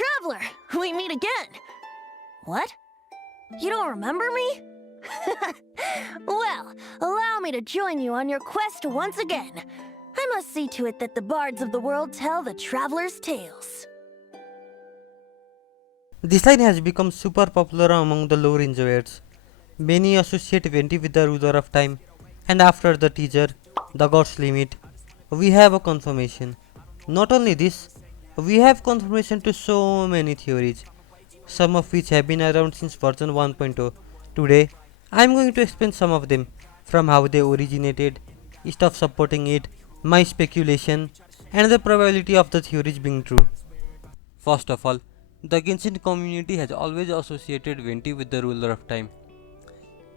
Traveler! We meet again! What? You don't remember me? Well, allow me to join you on your quest once again. I must see to it that the bards of the world tell the traveler's tales. This line has become super popular among the lore enjoyers. Many associate Venti with the ruler of time, and after the teaser, the gods limit, we have a confirmation. Not only this, we have confirmation to so many theories, some of which have been around since version 1.0. Today, I am going to explain some of them, from how they originated, stuff supporting it, my speculation, and the probability of the theories being true. First of all, the Genshin community has always associated Venti with the ruler of time.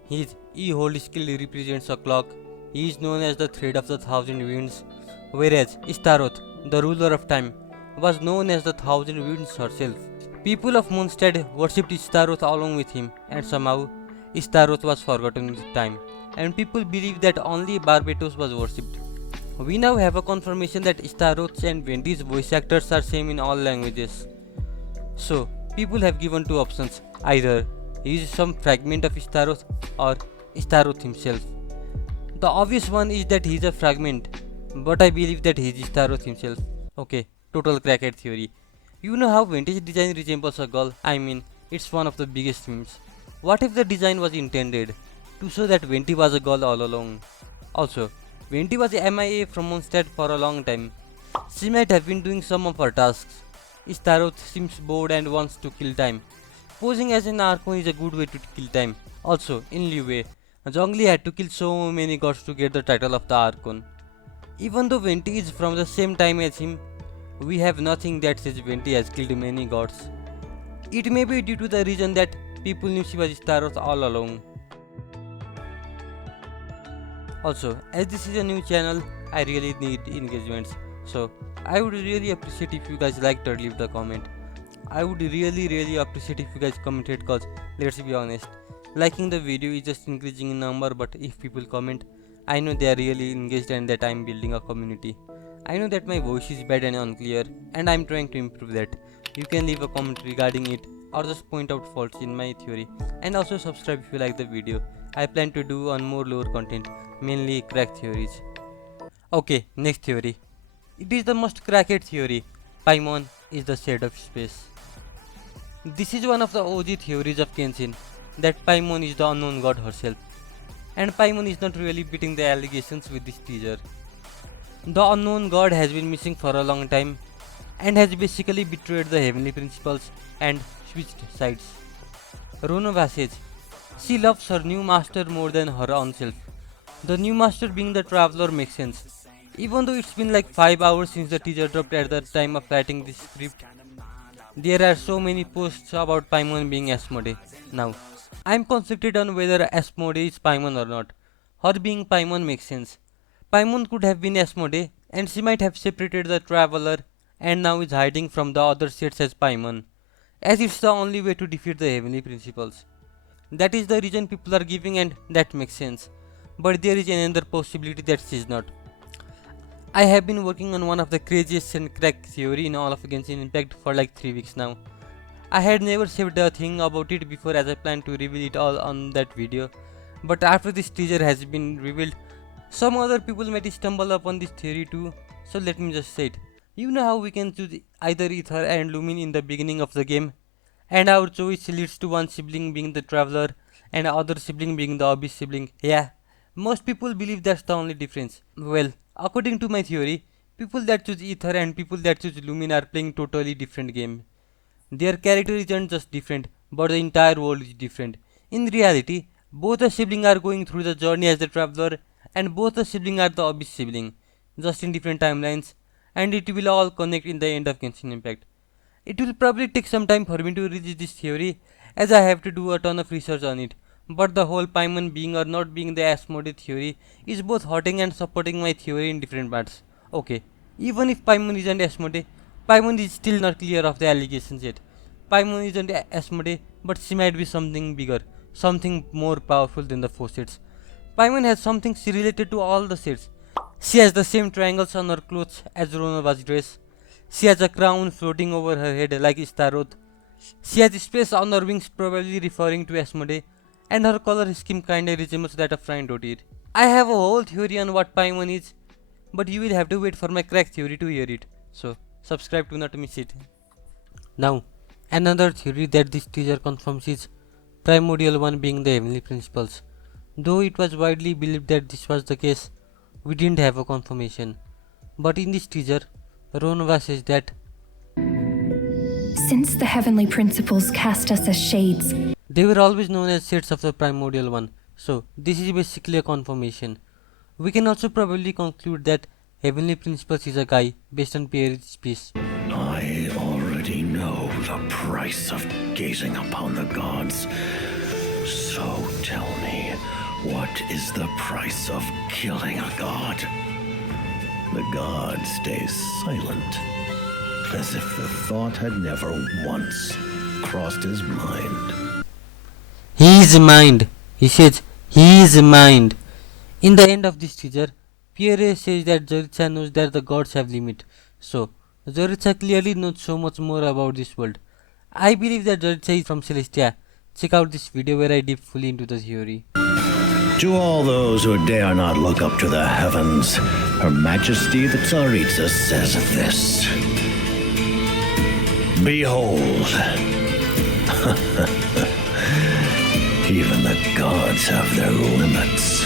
His E-hold skill represents a clock. He is known as the thread of the thousand winds, whereas Istaroth, the ruler of time, was known as the thousand winds herself. People of Mondstadt worshipped Istaroth along with him, and somehow Istaroth was forgotten with time, and people believe that only Barbatos was worshipped. We now have a confirmation that Istaroth and Venti's voice actors are same in all languages. So, people have given two options, either he is some fragment of Istaroth or Istaroth himself. The obvious one is that he is a fragment, but I believe that he is Istaroth himself. Okay, total crackhead theory. You know how Venti's design resembles a girl? I mean, it's one of the biggest memes. What if the design was intended to show that Venti was a girl all along? Also, Venti was MIA from Mondstadt for a long time. She might have been doing some of her tasks. Istaroth seems bored and wants to kill time. Posing as an Archon is a good way to kill time. Also, in Liyue, Zhongli had to kill so many gods to get the title of the Archon. Even though Venti is from the same time as him, we have nothing that says Venti has killed many gods. It may be due to the reason that people knew she was Istaroth all along. Also, as this is a new channel, I really need engagements. So, I would really appreciate if you guys liked or leave the comment. I would really appreciate if you guys commented, cause let's be honest, liking the video is just increasing in number, but if people comment, I know they are really engaged and that I am building a community. I know that my voice is bad and unclear, and I am trying to improve that. You can leave a comment regarding it or just point out faults in my theory, and also subscribe if you like the video. I plan to do on more lore content, mainly crack theories. Okay, next theory. It is the most cracked theory. Paimon is the shade of space. This is one of the OG theories of Genshin, that Paimon is the unknown god herself. And Paimon is not really beating the allegations with this teaser. The unknown god has been missing for a long time and has basically betrayed the heavenly principles and switched sides. Ronova says she loves her new master more than her own self. The new master being the traveler makes sense. Even though it's been like 5 hours since the teaser dropped at the time of writing this script, there are so many posts about Paimon being Asmodee. Now, I'm conflicted on whether Asmodee is Paimon or not. Her being Paimon makes sense. Paimon could have been Asmodee, and she might have separated the traveler and now is hiding from the other sets as Paimon, as it's the only way to defeat the heavenly principles. That is the reason people are giving, and that makes sense. But there is another possibility that she is not. I have been working on one of the craziest and crack theory in all of Genshin Impact for like 3 weeks now. I had never said a thing about it before, as I planned to reveal it all on that video, but after this teaser has been revealed, some other people might stumble upon this theory too, so let me just say it. You know how we can choose either Ether and Lumin in the beginning of the game, and our choice leads to one sibling being the traveler and other sibling being the Abyss sibling? Yeah, most people believe that's the only difference. Well, according to my theory, people that choose Ether and people that choose Lumin are playing totally different game. Their character isn't just different, but the entire world is different. In reality, both the siblings are going through the journey as the traveler, and both the siblings are the Abyss sibling, just in different timelines, and it will all connect in the end of Genshin Impact. It will probably take some time for me to reach this theory, as I have to do a ton of research on it, but the whole Paimon being or not being the Asmodee theory is both hurting and supporting my theory in different parts. Okay, even if Paimon isn't Asmodee, Paimon is still not clear of the allegations yet. Paimon isn't Asmodee, but she might be something bigger, something more powerful than the 4 sets. Paimon has something related to all the sets. She has the same triangles on her clothes as Ronova's dress. She has a crown floating over her head like Istaroth. She has space on her wings, probably referring to Asmodee, and her color scheme kinda resembles that of Rhinedottir. I have a whole theory on what Paimon is, but you will have to wait for my crack theory to hear it. So, subscribe to not miss it. Now, another theory that this teaser confirms is Primordial One being the Heavenly Principles. Though it was widely believed that this was the case, we didn't have a confirmation. But in this teaser, Ronova says that since the heavenly principles cast us as shades, they were always known as shades of the Primordial One. So, this is basically a confirmation. We can also probably conclude that Heavenly Principles is a guy based on Pierro's speech. I already know the price of gazing upon the gods. So tell me, what is the price of killing a god? The god stays silent, as if the thought had never once crossed his mind. He is mind. He says, he is mind. In the end of this teaser, Pierro says that Tsaritsa knows that the gods have limit. So, Tsaritsa clearly knows so much more about this world. I believe that Tsaritsa is from Celestia. Check out this video where I deep fully into the theory. To all those who dare not look up to the heavens, Her Majesty the Tsaritsa says this. Behold, even the gods have their limits.